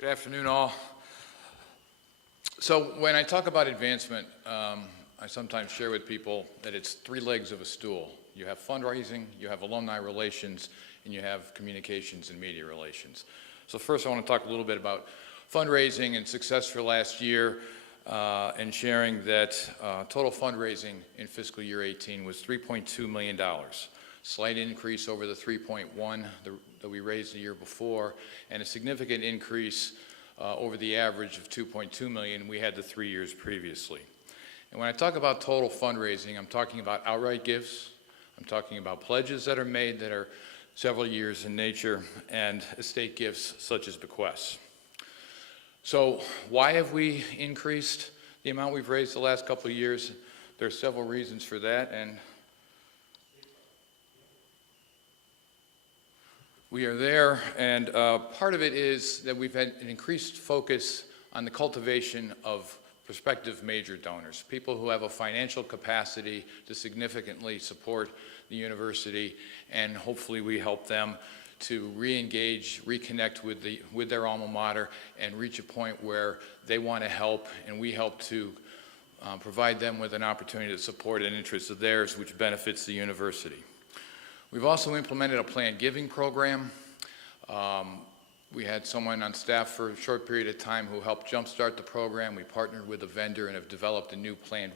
Good afternoon, all. So when I talk about advancement, I sometimes share with people that it's three legs of a stool. You have fundraising, you have alumni relations, and you have communications and media relations. So first I want to talk a little bit about fundraising and success for last year, and sharing that total fundraising in fiscal year 18 was $3.2 million. Slight increase over the 3.1 that we raised the year before, and a significant increase over the average of 2.2 million we had the 3 years previously. And when I talk about total fundraising, I'm talking about outright gifts, I'm talking about pledges that are made that are several years in nature, and estate gifts such as bequests. So why have we increased the amount we've raised the last couple of years? There are several reasons for that, and we are there, and part of it is that we've had an increased focus on the cultivation of prospective major donors, people who have a financial capacity to significantly support the university, and hopefully we help them to re-engage, reconnect with their alma mater, and reach a point where they want to help, and we help to provide them with an opportunity to support an interest of theirs which benefits the university. We've also implemented a planned giving program. We had someone on staff for a short period of time who helped jumpstart the program. We partnered with a vendor and have developed a new planned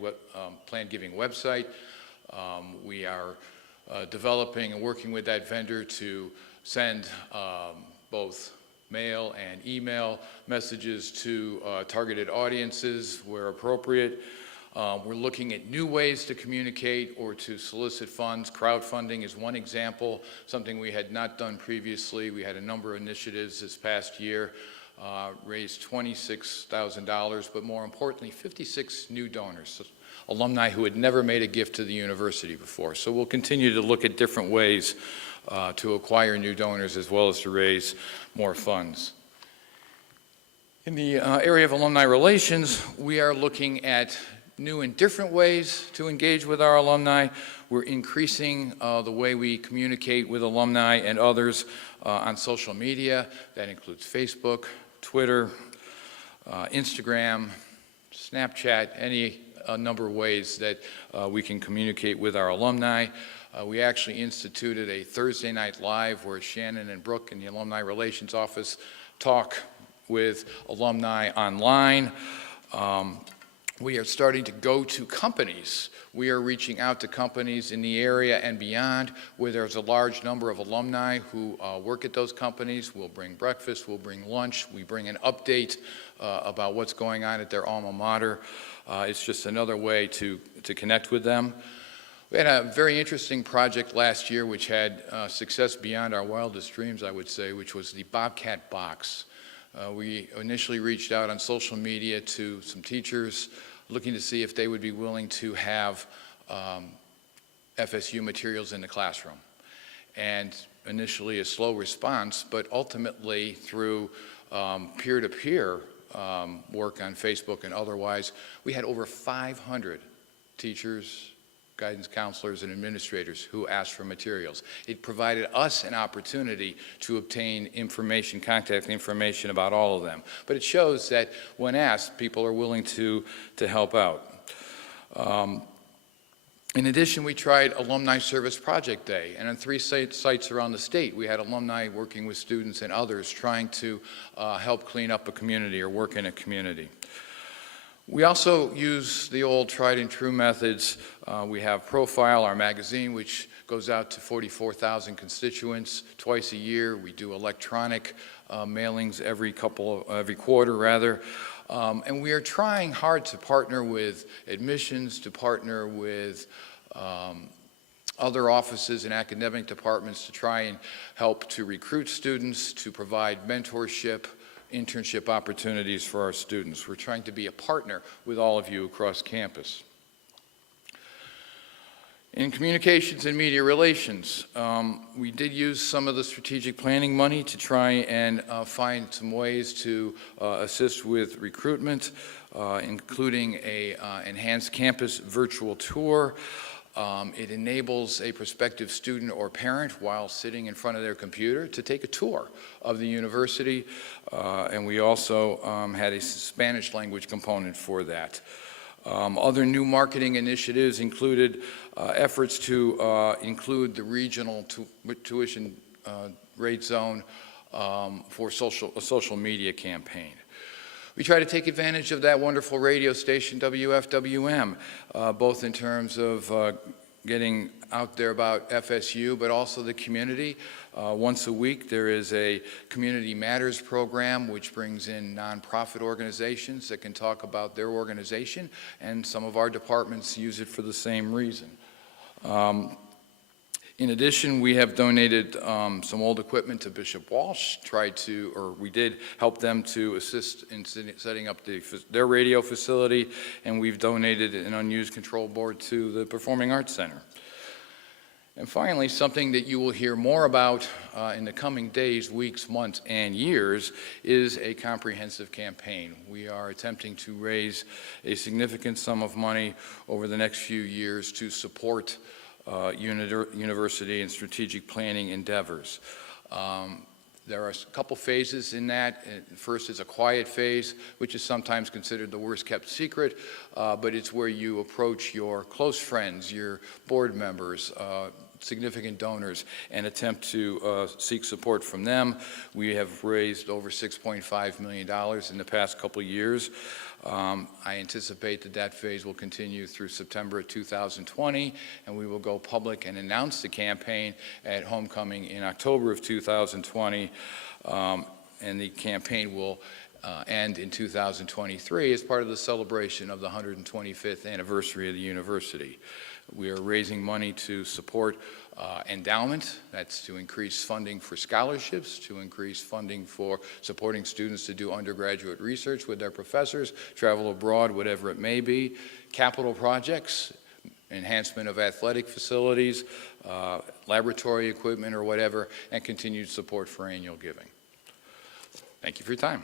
giving website. We are developing and working with that vendor to send both mail and email messages to targeted audiences where appropriate. We're looking at new ways to communicate or to solicit funds. Crowdfunding is one example, something we had not done previously. We had a number of initiatives this past year, raised $26,000, but more importantly, 56 new donors, alumni who had never made a gift to the university before. So we'll continue to look at different ways to acquire new donors as well as to raise more funds. In the area of alumni relations, we are looking at new and different ways to engage with our alumni. We're increasing the way we communicate with alumni and others on social media. That includes Facebook, Twitter, Instagram, Snapchat, any number of ways that we can communicate with our alumni. We actually instituted a Thursday night live where Shannon and Brooke in the Alumni Relations Office talk with alumni online. We are starting to go to companies. We are reaching out to companies in the area and beyond where there's a large number of alumni who work at those companies. We'll bring breakfast, we'll bring lunch, we bring an update about what's going on at their alma mater. It's just another way to connect with them. We had a very interesting project last year which had success beyond our wildest dreams, I would say, which was the Bobcat Box. We initially reached out on social media to some teachers looking to see if they would be willing to have FSU materials in the classroom. And initially a slow response, but ultimately through peer-to-peer work on Facebook and otherwise, we had over 500 teachers, guidance counselors, and administrators who asked for materials. It provided us an opportunity to obtain information, contact information about all of them. But it shows that when asked, people are willing to help out. In addition, we tried Alumni Service Project Day, and on 3 sites around the state, we had alumni working with students and others trying to help clean up a community or work in a community. We also use the old tried and true methods. We have Profile, our magazine, which goes out to 44,000 constituents twice a year. We do electronic mailings every quarter, and we are trying hard to partner with admissions, to partner with other offices and academic departments to try and help to recruit students, to provide mentorship, internship opportunities for our students. We're trying to be a partner with all of you across campus. In communications and media relations, we did use some of the strategic planning money to try and find some ways to assist with recruitment, including a enhanced campus virtual tour. It enables a prospective student or parent, while sitting in front of their computer, to take a tour of the university, and we also had a Spanish language component for that. Other new marketing initiatives included efforts to include the regional tuition rate zone for a social media campaign. We try to take advantage of that wonderful radio station, WFWM, both in terms of getting out there about FSU, but also the community. Once a week, there is a Community Matters program, which brings in nonprofit organizations that can talk about their organization, and some of our departments use it for the same reason. In addition, we have donated some old equipment to Bishop Walsh, we did help them to assist in setting up their radio facility, and we've donated an unused control board to the Performing Arts Center. And finally, something that you will hear more about in the coming days, weeks, months, and years is a comprehensive campaign. We are attempting to raise a significant sum of money over the next few years to support university and strategic planning endeavors. There are a couple phases in that. First is a quiet phase, which is sometimes considered the worst kept secret, but it's where you approach your close friends, your board members, significant donors, and attempt to seek support from them. We have raised over $6.5 million in the past couple years. I anticipate that phase will continue through September of 2020, and we will go public and announce the campaign at homecoming in October of 2020, and the campaign will end in 2023 as part of the celebration of the 125th anniversary of the university. We are raising money to support endowment. That's to increase funding for scholarships, to increase funding for supporting students to do undergraduate research with their professors, travel abroad, whatever it may be, capital projects, enhancement of athletic facilities, laboratory equipment or whatever, and continued support for annual giving. Thank you for your time.